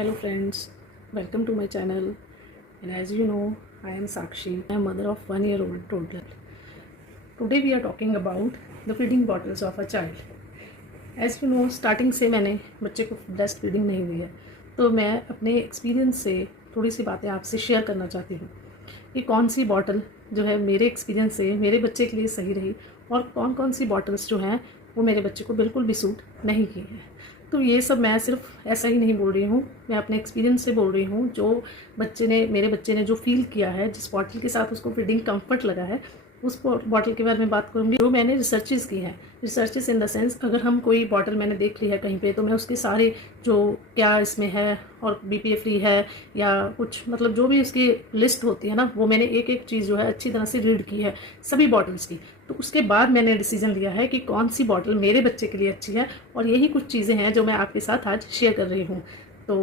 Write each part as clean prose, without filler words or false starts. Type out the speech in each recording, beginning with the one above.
Hello friends, welcome to my channel, and as you know, I am Sakshi. I am mother of 1-year-old toddler. Today we are talking about the feeding bottles of a child. As you know, starting से मैंने बच्चे को breast feeding नहीं दी है, तो मैं अपने experience से थोड़ी सी बातें आपसे शेयर करना चाहती हूँ कि कौन सी बॉटल जो है मेरे एक्सपीरियंस से मेरे बच्चे के लिए सही रही और कौन कौन सी बॉटल्स जो हैं वो मेरे बच्चे को बिल्कुल भी सूट नहीं की हैं। तो ये सब मैं सिर्फ ऐसा ही नहीं बोल रही हूँ, मैं अपने एक्सपीरियंस से बोल रही हूँ। जो मेरे बच्चे ने जो फील किया है, जिस बॉटल के साथ उसको फीडिंग कंफर्ट लगा है, उस बॉटल के बारे में बात करूँगी। जो मैंने रिसर्चेस की हैं, रिसर्चेस इन द सेंस, अगर हम कोई बॉटल मैंने देख ली है कहीं पे, तो मैं उसके सारे जो क्या इसमें है और BPA फ्री है या कुछ, मतलब जो भी इसकी लिस्ट होती है ना, वो मैंने एक एक चीज़ जो है अच्छी तरह से रीड की है सभी बॉटल्स की। तो उसके बाद मैंने डिसीजन लिया है कि कौन सी बॉटल मेरे बच्चे के लिए अच्छी है, और यही कुछ चीज़ें हैं जो मैं आपके साथ आज शेयर कर रही हूँ। तो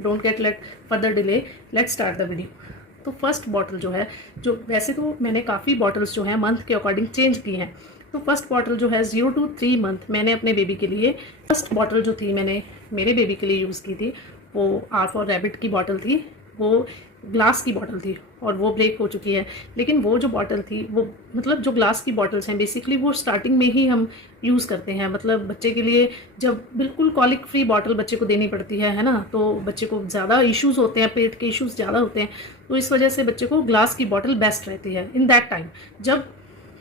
don't get late further delay, let's start the video. तो फर्स्ट बॉटल जो है, जो वैसे तो मैंने काफ़ी बॉटल्स जो हैं मंथ के अकॉर्डिंग चेंज की हैं, तो फर्स्ट बॉटल जो है 0 to 3 मंथ मैंने अपने बेबी के लिए, फर्स्ट बॉटल जो थी मैंने मेरे बेबी के लिए यूज़ की थी, वो R फॉर रैबिट की बॉटल थी। वो ग्लास की बॉटल थी और वो ब्रेक हो चुकी है, लेकिन वो जो बॉटल थी वो, मतलब जो ग्लास की बॉटल्स हैं बेसिकली वो स्टार्टिंग में ही हम यूज़ करते हैं। मतलब बच्चे के लिए जब बिल्कुल कॉलिक फ्री बॉटल बच्चे को देनी पड़ती है ना, तो बच्चे को ज़्यादा इश्यूज़ होते हैं, पेट के इश्यूज़ ज़्यादा होते हैं, तो इस वजह से बच्चे को ग्लास की बॉटल बेस्ट रहती है इन दैट टाइम। जब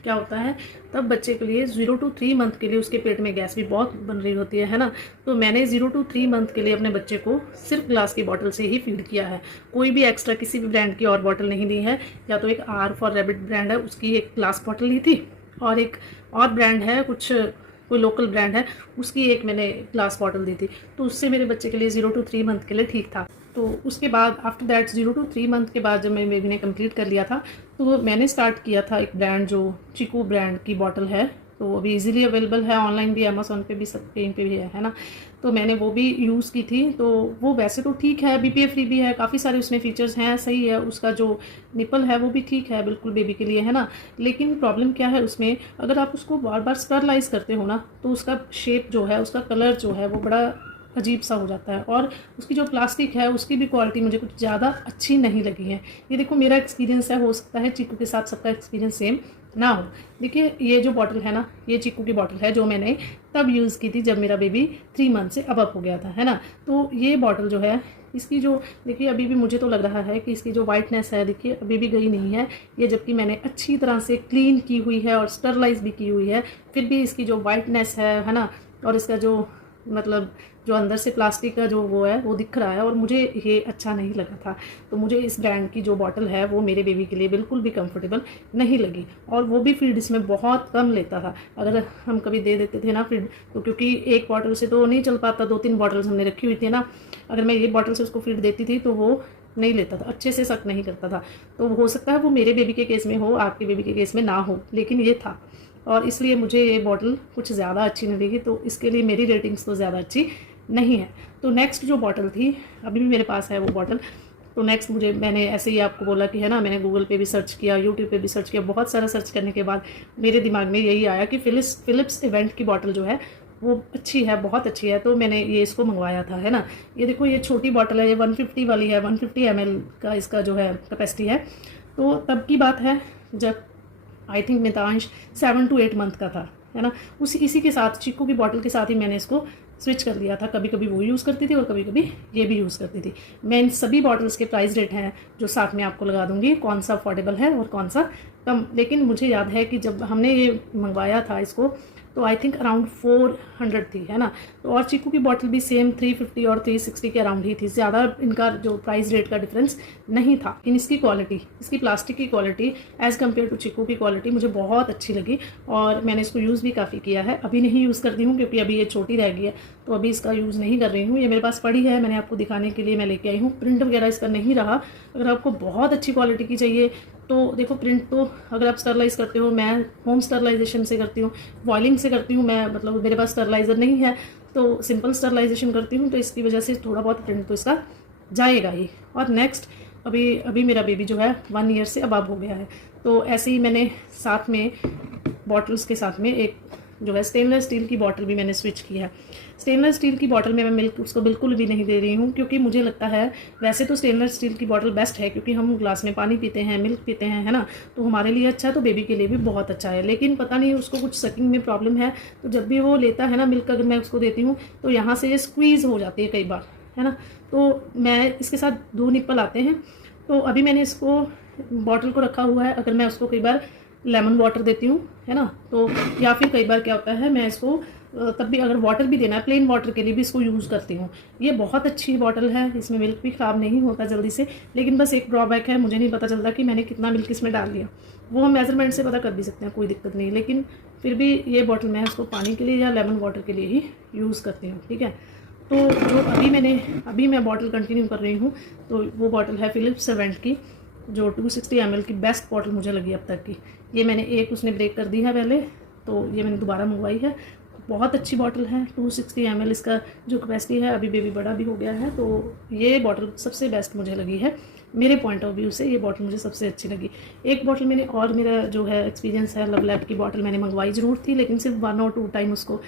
क्या होता है, तब बच्चे के लिए 0 to 3 मंथ के लिए उसके पेट में गैस भी बहुत बन रही होती है ना, तो मैंने 0 to 3 मंथ के लिए अपने बच्चे को सिर्फ ग्लास की बॉटल से ही फीड किया है। कोई भी एक्स्ट्रा किसी भी ब्रांड की और बॉटल नहीं ली है। या तो एक R फॉर रैबिट ब्रांड है, उसकी एक ग्लास बॉटल ली थी, और एक और ब्रांड है, कुछ कोई लोकल ब्रांड है, उसकी एक मैंने ग्लास बॉटल दी थी। तो उससे मेरे बच्चे के लिए 0 to 3 मंथ के लिए ठीक था। तो उसके बाद आफ्टर दैट 0 to 3 मंथ के बाद जब मेरे बेबी ने कंप्लीट कर लिया था, तो मैंने स्टार्ट किया था एक ब्रांड जो चीकू ब्रांड की बॉटल है। तो वो भी इजीली अवेलेबल है, ऑनलाइन भी, अमेजोन पे भी, सब कहीं पे भी है ना। तो मैंने वो भी यूज़ की थी। तो वो वैसे तो ठीक है, BPA फ्री भी है, काफ़ी सारे उसमें फीचर्स हैं, सही है। उसका जो निपल है वो भी ठीक है बिल्कुल बेबी के लिए, है ना। लेकिन प्रॉब्लम क्या है उसमें, अगर आप उसको बार बार स्टरलाइज करते हो ना, तो उसका शेप जो है, उसका कलर जो है वो बड़ा अजीब सा हो जाता है, और उसकी जो प्लास्टिक है उसकी भी क्वालिटी मुझे कुछ ज़्यादा अच्छी नहीं लगी है। ये देखो मेरा एक्सपीरियंस है, हो सकता है चीकू के साथ सबका एक्सपीरियंस सेम ना हो। देखिए ये जो बॉटल है ना, ये चीकू की बॉटल है जो मैंने तब यूज़ की थी जब मेरा बेबी 3 मंथ से अबव हो गया था, है ना। तो ये बॉटल जो है, इसकी जो, देखिए अभी भी मुझे तो लग रहा है कि इसकी जो वाइटनेस है, देखिए अभी भी गई नहीं है ये, जबकि मैंने अच्छी तरह से क्लीन की हुई है और स्टरलाइज भी की हुई है, फिर भी इसकी जो वाइटनेस है ना, और इसका जो, मतलब जो अंदर से प्लास्टिक का जो वो है वो दिख रहा है, और मुझे ये अच्छा नहीं लगा था। तो मुझे इस ब्रांड की जो बॉटल है वो मेरे बेबी के लिए बिल्कुल भी कंफर्टेबल नहीं लगी, और वो भी फीड इसमें बहुत कम लेता था। अगर हम कभी दे देते थे ना फीड, तो क्योंकि एक बॉटल से तो नहीं चल पाता, 2-3 बॉटल्स हमने रखी हुई थी ना, अगर मैं ये बॉटल से उसको फीड देती थी तो वो नहीं लेता था, अच्छे से सक नहीं करता था। तो हो सकता है वो मेरे बेबी के केस में हो, आपके बेबी के केस में ना हो, लेकिन ये था, और इसलिए मुझे ये बॉटल कुछ ज़्यादा अच्छी नहीं लगी। तो इसके लिए मेरी रेटिंग्स तो ज़्यादा अच्छी नहीं है। तो नेक्स्ट जो बॉटल थी, अभी भी मेरे पास है वो बॉटल। तो नेक्स्ट मैंने ऐसे ही आपको बोला कि है ना, मैंने गूगल पे भी सर्च किया, यूट्यूब पे भी सर्च किया, बहुत सारा सर्च करने के बाद मेरे दिमाग में यही आया कि फिलिप्स इवेंट की बॉटल जो है वो अच्छी है, बहुत अच्छी है। तो मैंने ये इसको मंगवाया था, है ना। ये देखो ये छोटी बॉटल है, ये 150 वाली है, 150 ml का इसका जो है कैपेसिटी है। तो तब की बात है जब I think Mitansh 7 to 8 month का था, है ना। इसी के साथ, चीकू की बॉटल के साथ ही मैंने इसको स्विच कर लिया था। कभी कभी वो यूज़ करती थी और कभी कभी ये भी यूज़ करती थी। मैं इन सभी बॉटल्स के प्राइस रेट हैं जो साथ में आपको लगा दूंगी, कौन सा अफोर्डेबल है और कौन सा कम। लेकिन मुझे याद है कि जब हमने ये मंगवाया था इसको, तो आई थिंक अराउंड 400 थी, है ना। तो और चीकू की बॉटल भी सेम 350 और 360 के अराउंड ही थी, ज़्यादा इनका जो प्राइस रेट का डिफरेंस नहीं था। लेकिन इसकी क्वालिटी, इसकी प्लास्टिक की क्वालिटी एज़ कम्पेयर टू चीकू की क्वालिटी मुझे बहुत अच्छी लगी, और मैंने इसको यूज़ भी काफ़ी किया है। अभी नहीं यूज़ करती हूँ क्योंकि अभी ये छोटी रह गई है, तो अभी इसका यूज़ नहीं कर रही हूँ। ये मेरे पास पड़ी है, मैंने आपको दिखाने के लिए मैं लेके आई हूँ। प्रिंट वगैरह इसका नहीं रहा। अगर आपको बहुत अच्छी क्वालिटी की चाहिए तो देखो, प्रिंट तो अगर आप स्टरलाइज करते हो, मैं होम स्टरलाइजेशन से करती हूँ, बॉइलिंग से करती हूँ मैं, मतलब मेरे पास स्टरलाइज़र नहीं है, तो सिंपल स्टरलाइजेशन करती हूँ, तो इसकी वजह से थोड़ा बहुत प्रिंट तो इसका जाएगा ही। और नेक्स्ट, अभी मेरा बेबी जो है 1 ईयर से अबव हो गया है, तो ऐसे ही मैंने साथ में बॉटल्स के साथ में एक जो है स्टेनलेस स्टील की बॉटल भी मैंने स्विच किया है। स्टेनलेस स्टील की बॉटल में मैं मिल्क उसको बिल्कुल भी नहीं दे रही हूँ, क्योंकि मुझे लगता है वैसे तो स्टेनलेस स्टील की बॉटल बेस्ट है, क्योंकि हम ग्लास में पानी पीते हैं, मिल्क पीते हैं, है ना, तो हमारे लिए अच्छा है, तो बेबी के लिए भी बहुत अच्छा है। लेकिन पता नहीं उसको कुछ सकिंग में प्रॉब्लम है, तो जब भी वो लेता है ना मिल्क, अगर मैं उसको देती हूँ तो यहाँ से ये स्क्वीज़ हो जाती है कई बार, है ना। तो मैं इसके साथ 2 निप्पल आते हैं। तो अभी मैंने इसको बॉटल को रखा हुआ है, अगर मैं उसको कई बार लेमन वाटर देती हूँ, है ना, तो या फिर कई बार क्या होता है मैं इसको तब भी अगर वाटर भी देना है, प्लेन वाटर के लिए भी इसको यूज़ करती हूँ। ये बहुत अच्छी बॉटल है, इसमें मिल्क भी ख़राब नहीं होता जल्दी से। लेकिन बस एक ड्रॉबैक है, मुझे नहीं पता चलता कि मैंने कितना मिल्क इसमें डाल दिया। वो हम मेजरमेंट से पता कर भी सकते हैं, कोई दिक्कत नहीं। लेकिन फिर भी ये बॉटल मैं उसको पानी के लिए या लेमन वाटर के लिए ही यूज़ करती हूँ, ठीक है। तो जो अभी मैं बॉटल कंटिन्यू कर रही हूँ, तो वो बॉटल है फ़िलिप्स सर्वेंट की, जो 260 ml की बेस्ट बॉटल मुझे लगी अब तक की। ये मैंने एक उसने ब्रेक कर दी है पहले, तो ये मैंने दोबारा मंगवाई है। बहुत अच्छी बॉटल है, 260 ml इसका जो कैपेसिटी है। अभी बेबी बड़ा भी हो गया है, तो ये बॉटल सबसे बेस्ट मुझे लगी है। मेरे पॉइंट ऑफ व्यू से ये बॉटल मुझे सबसे अच्छी लगी। एक बॉटल मैंने और मेरा जो है एक्सपीरियंस है, लव लैब की बॉटल मैंने मंगवाई ज़रूर थी, लेकिन सिर्फ 1 और 2 टाइम उसको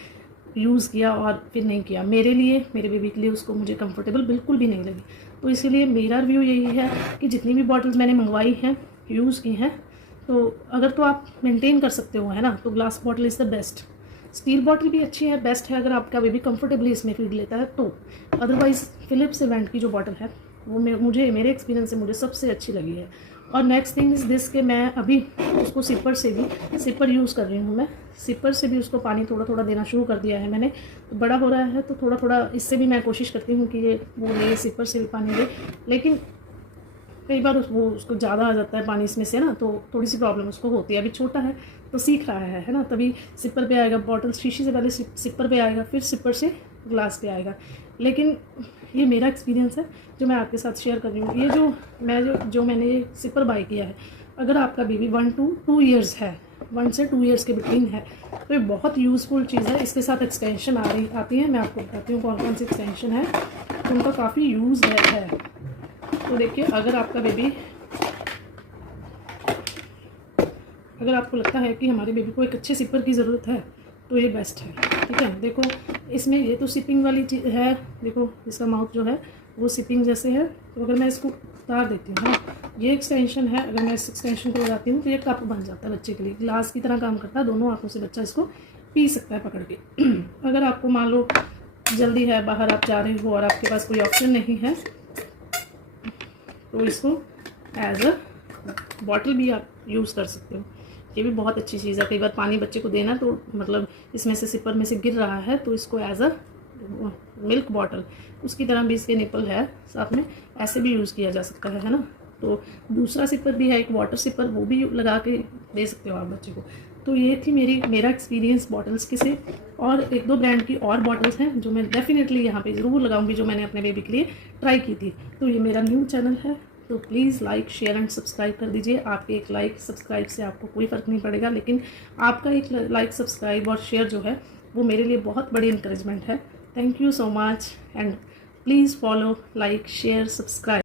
यूज़ किया और फिर नहीं किया। मेरे लिए, मेरे बेबी के लिए उसको मुझे कंफर्टेबल बिल्कुल भी नहीं लगी। तो इसीलिए मेरा रिव्यू यही है कि जितनी भी बॉटल्स मैंने मंगवाई हैं, यूज़ की हैं, तो अगर तो आप मेंटेन कर सकते हो, है ना, तो glass bottle is the best. Steel bottle भी अच्छी है, बेस्ट है अगर आपका बेबी कंफर्टेबली इसमें फीड लेता है तो। अदरवाइज़ फिलिप्स सर्वेंट की जो बॉटल है वो मुझे मेरे एक्सपीरियंस से मुझे सबसे अच्छी लगी है। और नेक्स्ट थिंग इज़ दिस, कि मैं अभी उसको सिपर यूज़ कर रही हूँ। मैं सिपर से भी उसको पानी थोड़ा थोड़ा देना शुरू कर दिया है मैंने। तो बड़ा हो रहा है तो थोड़ा थोड़ा इससे भी मैं कोशिश करती हूँ कि ये वो ले, सिपर से भी पानी ले। लेकिन कई बार उसको ज़्यादा आ जाता है पानी इसमें से ना, तो थोड़ी सी प्रॉब्लम उसको होती है। अभी छोटा है तो सीख रहा है ना, तभी सिपर पे आएगा। बॉटल शीशी से पहले सिपर पे आएगा, फिर सिपर से ग्लास पे आएगा। लेकिन ये मेरा एक्सपीरियंस है जो मैं आपके साथ शेयर कर रही हूँ। ये जो मैंने ये सिपर बाई किया है, अगर आपका बेबी 1 to 2 ईयर्स है, 1 से 2 ईयर्स के बिटवीन है, तो ये बहुत यूज़फुल चीज़ है। इसके साथ एक्सटेंशन आती है, मैं आपको बताती हूँ कौन कौन सी एक्सटेंशन है, तो उनका काफ़ी यूज़ है। तो देखिए, अगर आपको लगता है कि हमारे बेबी को एक अच्छे सिपर की ज़रूरत है, तो ये बेस्ट है, ठीक है। देखो इसमें ये तो सिपिंग वाली चीज़ है, देखो इसका माउथ जो है वो सिपिंग जैसे है। तो अगर मैं इसको उतार देती हूँ, ये एक्सटेंशन है, अगर मैं इस एक्सटेंशन को लगाती हूँ तो ये कप बन जाता है बच्चे के लिए, ग्लास की तरह काम करता है। दोनों हाथों से बच्चा इसको पी सकता है पकड़ के। अगर आपको मान लो जल्दी है, बाहर आप जा रहे हो और आपके पास कोई ऑप्शन नहीं है, तो इसको एज अ बॉटल भी आप यूज़ कर सकते हो। ये भी बहुत अच्छी चीज़ है। कई बार पानी बच्चे को देना, तो मतलब इसमें से सिपर में से गिर रहा है, तो इसको एज अ मिल्क बॉटल उसकी तरह भी इसके निपल है साथ में, ऐसे भी यूज़ किया जा सकता है ना। तो दूसरा सिपर भी है, एक वाटर सिपर, वो भी लगा के दे सकते हो आप बच्चे को। तो ये थी मेरा एक्सपीरियंस बॉटल्स के से। और 1-2 ब्रांड की और बॉटल्स हैं जो मैं डेफिनेटली यहाँ पे ज़रूर लगाऊंगी, जो मैंने अपने बेबी के लिए ट्राई की थी। तो ये मेरा न्यू चैनल है, तो please like, share and subscribe कर दीजिए। आपके एक लाइक सब्सक्राइब से आपको कोई फ़र्क नहीं पड़ेगा, लेकिन आपका एक लाइक सब्सक्राइब और शेयर जो है वो मेरे लिए बहुत बड़ी इंकरेजमेंट है। Thank you so much, and please follow, like, share, subscribe.